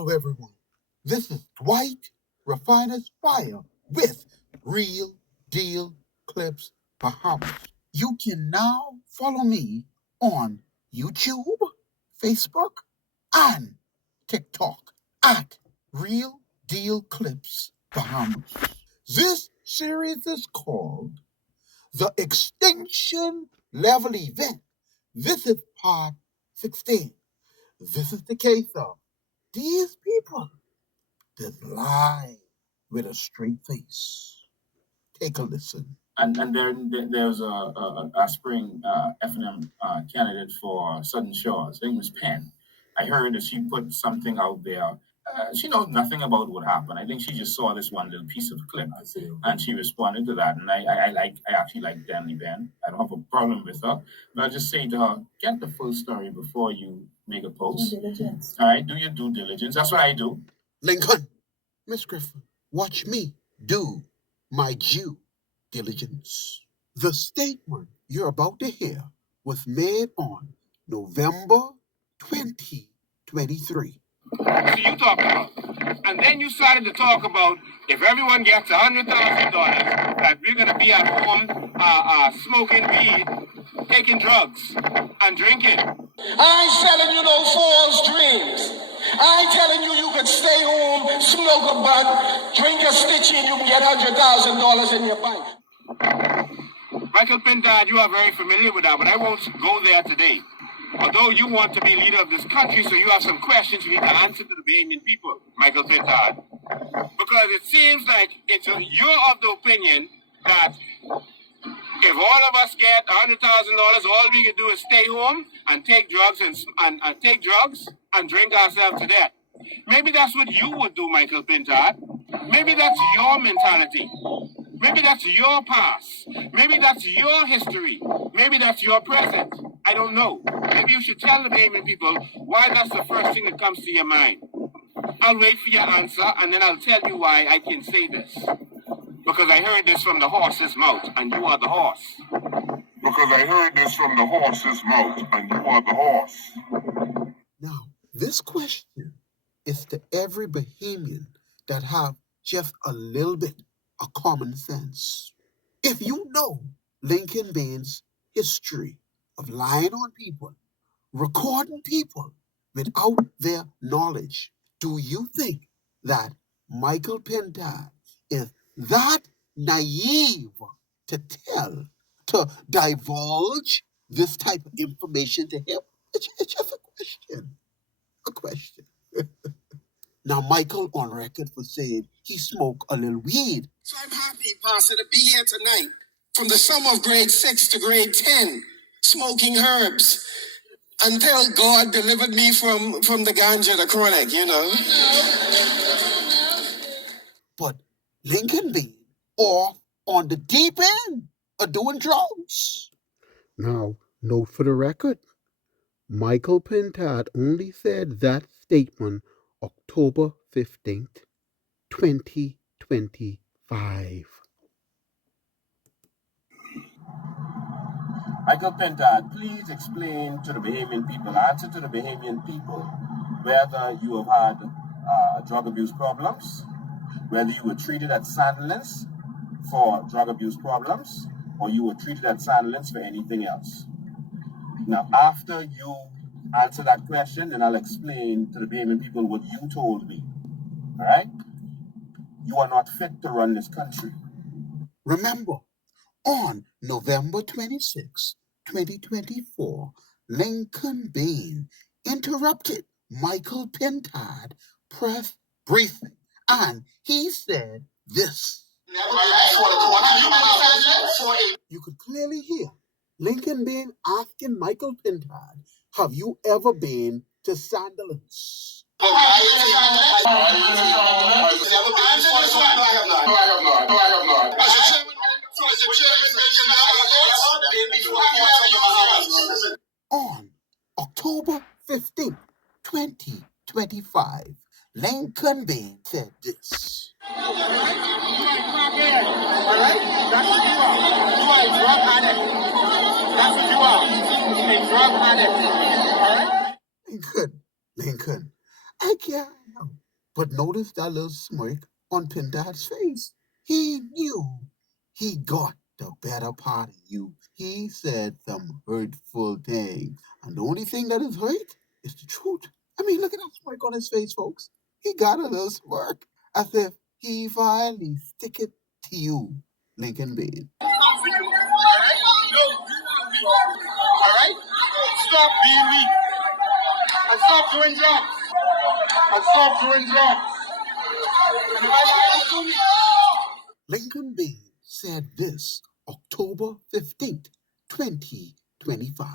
Hello, everyone. This is Dwight Refiner's Fire with Real Deal Clips Bahamas. You can now follow me on YouTube, Facebook, and TikTok at Real Deal Clips Bahamas. This series is called The Extinction Level Event. This is part 16. This is the case of these people that lie with a straight face. Take a listen. And there's a aspiring F&M candidate for Southern Shores. Her name was Penn. I heard that she put something out there. She knows nothing about what happened. I think she just saw this one little piece of the clip, and she responded to that. And I actually like Danny Ben. I don't have a problem with her, but I just say to her, get the full story before you make a post. Due diligence. All right, do your due diligence. That's what I do. Lincoln, Miss Griffin, watch me do my due diligence. The statement you're about to hear was made on November 2023. So you talked about. And then you started to talk about if everyone gets $100,000, that we're going to be at home smoking weed, taking drugs, and drinking. I ain't selling you no false dreams. I ain't telling you you can stay home, smoke a bud, drink a stitchy, and you can get $100,000 in your bank. Michael Pintard, you are very familiar with that, but I won't go there today. Although you want to be leader of this country, so you have some questions you need to answer to the Bahamian people, Michael Pintard. Because it seems like you're of the opinion that if all of us get $100,000, all we can do is stay home and take drugs and take drugs and drink ourselves to death. Maybe that's what you would do, Michael Pintard. Maybe that's your mentality. Maybe that's your past. Maybe that's your history. Maybe that's your present. I don't know. Maybe you should tell the Bahamian people why that's the first thing that comes to your mind. I'll wait for your answer, and then I'll tell you why I can say this. Because I heard this from the horse's mouth, and you are the horse. Because I heard this from the horse's mouth, and you are the horse. Now, this question is to every Bahamian that have just a little bit of common sense. If you know Lincoln Bain's history of lying on people, recording people without their knowledge, do you think that Michael Pintard is that naive to divulge this type of information to him? It's just a question. Now, Michael on record for saying he smoked a little weed. So I'm happy, Pastor, to be here tonight from the summer of grade 6 to grade 10, smoking herbs until God delivered me from the ganja, the chronic, you know. But Lincoln Bain off on the deep end of doing drugs. Now, note for the record, Michael Pintard only said that statement October 15th, 2025. Michael Pintard, please explain to the Bahamian people, answer to the Bahamian people, whether you have had drug abuse problems, whether you were treated at Sandlands for drug abuse problems, or you were treated at Sandlands for anything else. Now, after you answer that question, then I'll explain to the Bahamian people what you told me. All right? You are not fit to run this country. Remember, on November 26, 2024, Lincoln Bain interrupted Michael Pintard press briefing, and he said this. You could clearly hear Lincoln Bain asking Michael Pintard, have you ever been to Sandlands? No, I have not. On October 15, 2025, Lincoln Bain said this. All right? That's what you are. You are a drug addict. That's what you are. A drug addict. All right? Lincoln, I can't help but notice that little smirk on Pintard's face. He knew he got the better part of you. He said some hurtful things. And the only thing that is hurt is the truth. I mean, look at that smirk on his face, folks. He got a little smirk as if he finally stick it to you, Lincoln Bain. All right? Stop being weak. And stop doing drugs. And stop doing drugs. Lincoln Bain said this October 15th, 2025.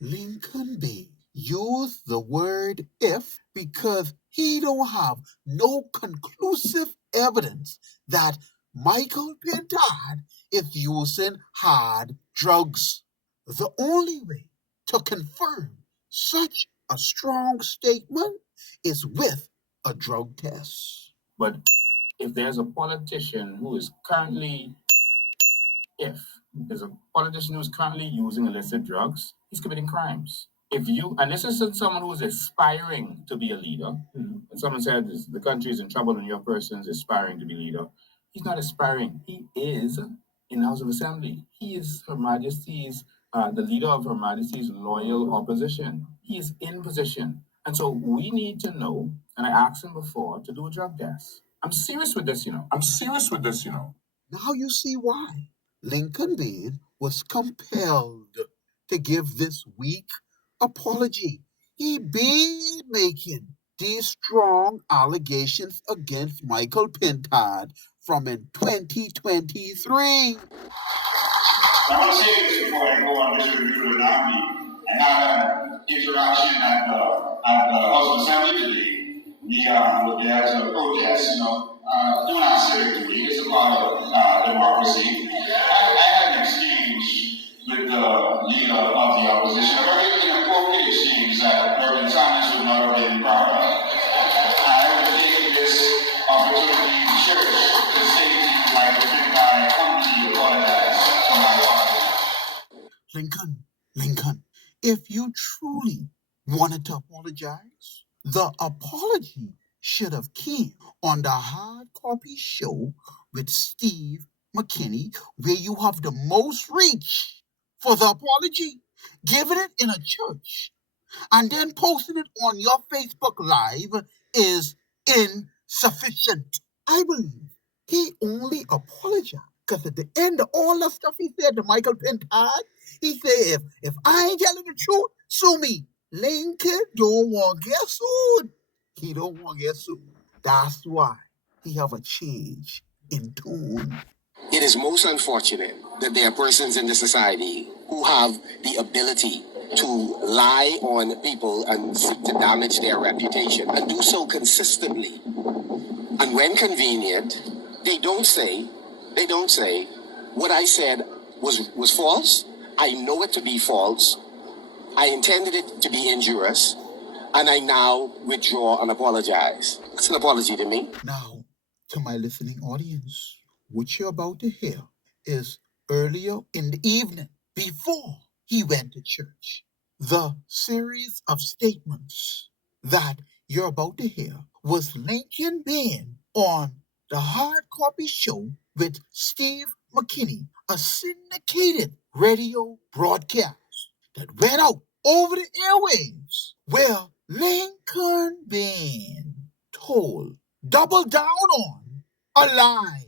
Lincoln Bain used the word if because he don't have no conclusive evidence that Michael Pintard is using hard drugs. The only way to confirm such a strong statement is with a drug test. But if there's a politician who is currently, if there's a politician who's currently using illicit drugs, he's committing crimes. If you, and this isn't someone who's aspiring to be a leader, and someone said the country is in trouble and your person's aspiring to be leader, he's not aspiring. He is in the House of Assembly. He is Her Majesty's, the leader of Her Majesty's loyal opposition. He is in position. And so we need to know, and I asked him before, to do a drug test. I'm serious with this, Now you see why Lincoln Bain was compelled to give this weak apology. He been making these strong allegations against Michael Pintard from in 2023. I want to say this before I go on this review of Omni. I had an interaction at the House of Assembly today. There's a protest, doing our civic duty. It's a part of democracy. I had an exchange with the leader of the opposition, a very inappropriate exchange that Reverend Thomas would not have been proud of. I would take this opportunity in church to say to you, Michael Pintard, I humbly apologize for my part. Lincoln, if you truly wanted to apologize, the apology should have came on the Hard Copy Show with Steve McKinney, where you have the most reach for the apology. Giving it in a church and then posting it on your Facebook Live is insufficient. I believe he only apologized because at the end of all the stuff he said to Michael Pintard, he said, if I ain't telling the truth, sue me. Lincoln don't want to get sued. He don't want to get sued. That's why he have a change in tone. It is most unfortunate that there are persons in the society who have the ability to lie on people and seek to damage their reputation and do so consistently. And when convenient, they don't say what I said was false. I know it to be false. I intended it to be injurious, and I now withdraw and apologize. That's an apology to me. Now, to my listening audience, what you're about to hear is earlier in the evening, before he went to church. The series of statements that you're about to hear was Lincoln Bain on the Hard Copy Show with Steve McKinney, a syndicated radio broadcast that went out over the airwaves, where Lincoln Bain doubled down on a lie,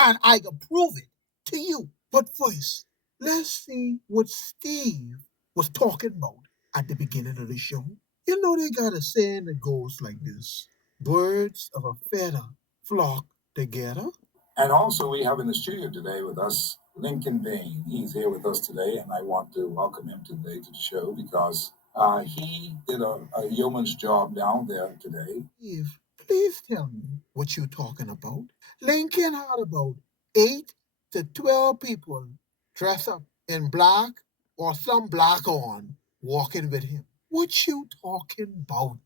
and I can prove it to you. But first, let's see what Steve was talking about at the beginning of the show. You know they got a saying that goes like this: birds of a feather flock together. And also, we have in the studio today with us Lincoln Bain. He's here with us today, and I want to welcome him today to the show because he did a yeoman's job down there today. Steve, please tell me what you're talking about. Lincoln had about 8 to 12 people dressed up in black or some black on walking with him. What you talking about?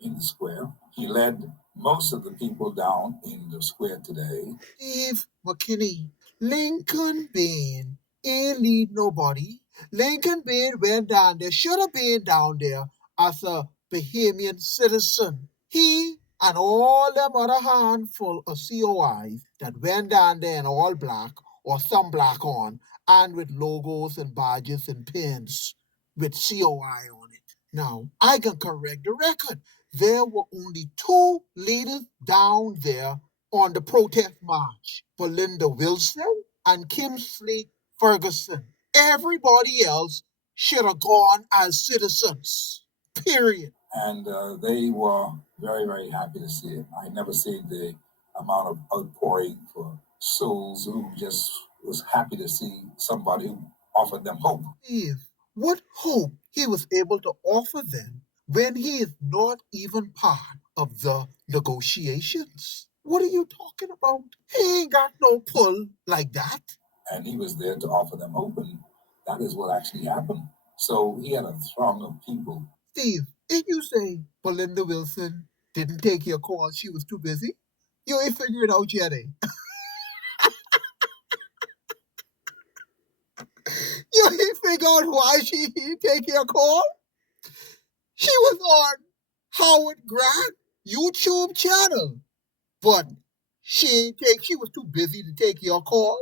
In the square. He led most of the people down in the square today. Steve McKinney, Lincoln Bain ain't lead nobody. Lincoln Bain went down there, should have been down there as a Bahamian citizen. He and all them other handful of COIs that went down there in all black or some black on and with logos and badges and pins with COI on it. Now, I can correct the record. There were only two leaders down there on the protest march, Belinda Wilson and Kim Slate Ferguson. Everybody else should have gone as citizens, period. And they were very, very happy to see it. I never seen the amount of outpouring for souls who just was happy to see somebody who offered them hope. What hope he was able to offer them when he is not even part of the negotiations? What are you talking about? He ain't got no pull like that. And he was there to offer them hope, and that is what actually happened. So he had a throng of people. Steve, did you say Belinda Wilson didn't take your call? She was too busy? You ain't figured it out yet, eh? You ain't figured out why she didn't take your call? She was on Howard Grant YouTube channel, but she was too busy to take your call.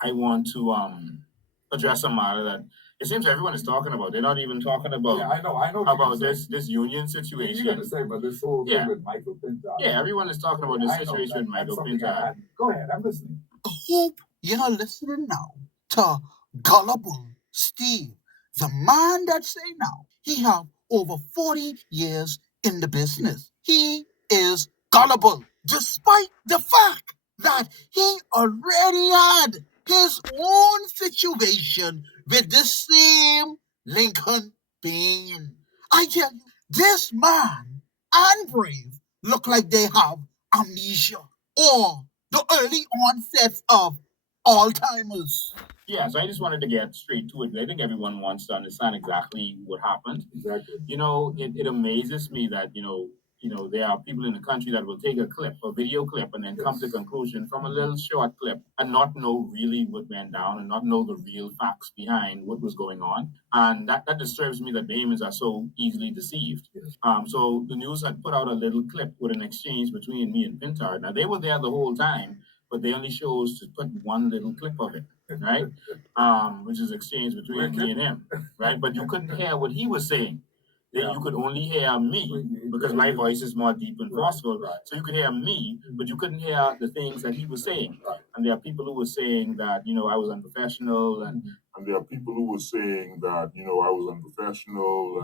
I want to address a matter that it seems everyone is talking about. They're not even talking about. Yeah, I know about this union situation. You're going to say about this whole thing with Michael Pintard. Yeah, everyone is talking about this situation with Michael Pintard. Go ahead, I'm listening. I hope you're listening now to gullible Steve, the man that say now he have over 40 years in the business. He is gullible, despite the fact that he already had his own situation with the same Lincoln Bean. I tell you, this man and Brave look like they have amnesia or the early onsets of Alzheimer's. Yeah, so I just wanted to get straight to it. I think everyone wants to understand exactly what happened. Exactly. It amazes me that, there are people in the country that will take a video clip, and then come to the conclusion from a little short clip and not know really what went down and not know the real facts behind what was going on. And that disturbs me that Bahamians are so easily deceived. Yes. So the news had put out a little clip with an exchange between me and Pintard. Now, they were there the whole time, but they only chose to put one little clip of it, right? Which is exchange between me and him, right? But you couldn't hear what he was saying. Then you could only hear me because my voice is more deep and forceful. Right. So you could hear me, but you couldn't hear the things that he was saying. Right. And there are people who were saying that, I was unprofessional. And there are people who were saying that, I was unprofessional.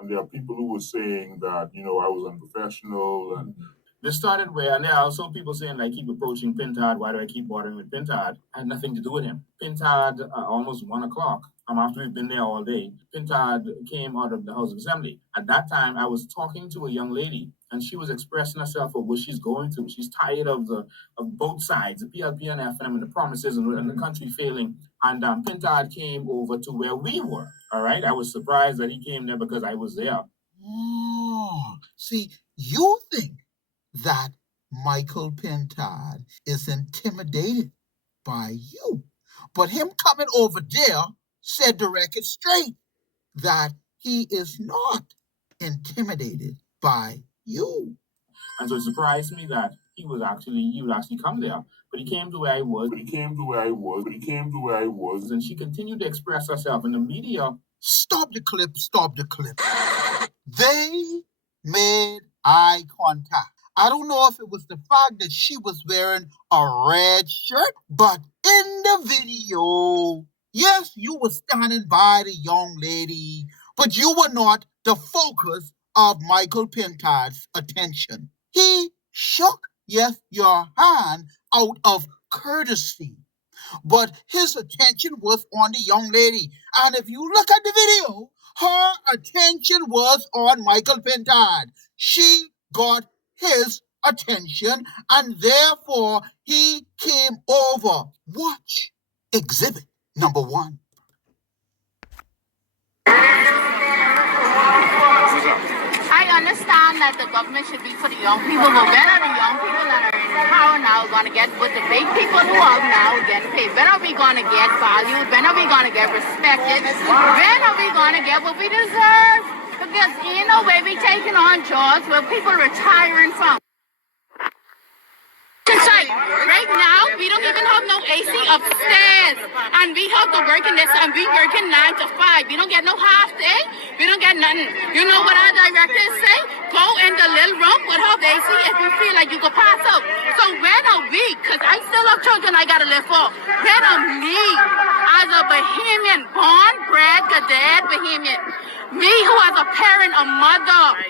And there are people who were saying that, I was unprofessional. And this started and there are also people saying, I keep approaching Pintard. Why do I keep bothering with Pintard? I had nothing to do with him. Pintard, almost 1 o'clock. After we've been there all day, Pintard came out of the House of Assembly. At that time, I was talking to a young lady, and she was expressing herself of what she's going through. She's tired of both sides, the PLP and FM, and the promises and the country failing. And Pintard came over to where we were. All right, I was surprised that he came there because I was there. Oh, see, you think that Michael Pintard is intimidated by you, but him coming over there said the record straight that he is not intimidated by you. And so it surprised me that he would actually come there. But he came to where I was. And she continued to express herself. And the media, stop the clip. They made eye contact. I don't know if it was the fact that she was wearing a red shirt, but in the video, yes, you were standing by the young lady, but you were not the focus of Michael Pintard's attention. He shook, your hand out of courtesy, but his attention was on the young lady. And if you look at the video, her attention was on Michael Pintard. She got his attention, and therefore he came over. Watch exhibit number 1. Hi, understand that the government should be for the young people, but when are the young people that are in power now going to get what the big people who are now getting paid? When are we going to get valued? When are we going to get respected? When are we going to get what we deserve? Because in a way we taking on jobs where people retiring from. Like, right now, we don't even have no AC upstairs, and we have to work in this, and we working 9 to 5. We don't get no half day. We don't get nothing. You know what our directors say? Go in the little room with half AC if you feel like you could pass out. So when are we? Because I still have children I gotta live for. When are me, as a Bahamian, born, bred, dead Bahamian, me who as a parent, a mother,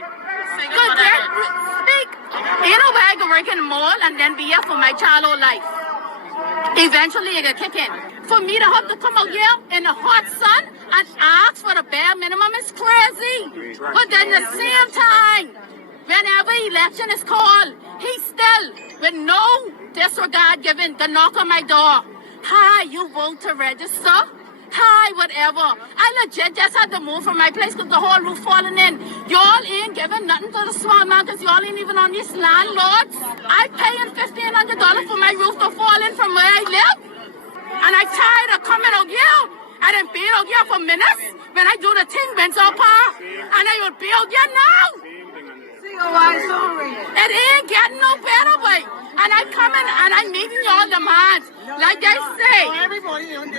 speak. You know where I can work in the mall and then be here for my child whole life. Eventually, it can kick in. For me to have to come out here in the hot sun and ask for the bare minimum is crazy. But then at the same time, whenever election is called, he still, with no disregard given, the knock on my door. Hi, you vote to register? Hi, whatever. I legit just had to move from my place because the whole roof falling in. Y'all ain't giving nothing to the small man because y'all ain't even on these landlords. I paying $1,500 for my roof to fall in from where I live. And I tired of coming out here. I done been out here for minutes when I do the thing, Windsor Park. And I would be out here now. It ain't getting no better, boy. And I come in and I'm meeting y'all demands. Like they say,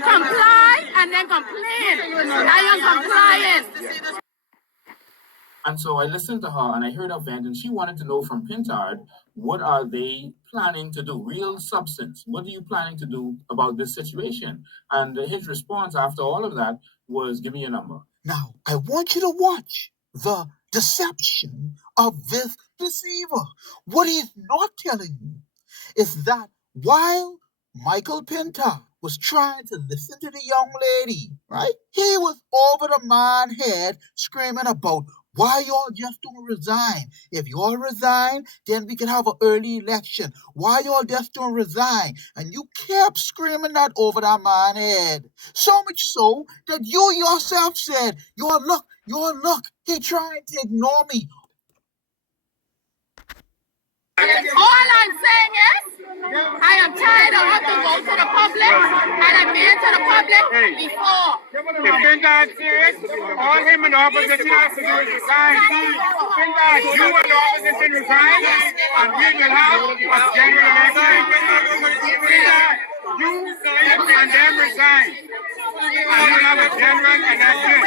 comply and then complain. I am complying. And so I listened to her and I heard her vent, and she wanted to know from Pintard, what are they planning to do? Real substance. What are you planning to do about this situation? And his response after all of that was, give me a number. Now, I want you to watch the deception of this deceiver. What he's not telling you is that while Michael Pintar was trying to listen to the young lady, right? He was over the man's head screaming about why y'all just don't resign. If y'all resign, then we can have an early election. Why y'all just don't resign? And you kept screaming that over that man's head. So much so that you yourself said, y'all look, he trying to ignore me. All I'm saying is, I am tired of having to go to the public, and I've been to the public before. If Pintard serious, all him and the opposition has to do is resign. Pintard, you and the opposition resign, and we will have a general election. Pintard, you and them resign. And we will have a general election.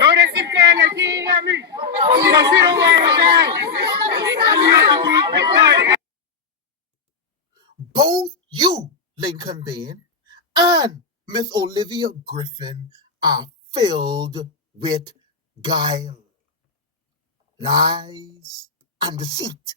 Notice him saying that he ain't hear me. Because he don't want to resign. Both you, Lincoln Bain, and Miss Olivia Griffin are filled with guile, lies, and deceit.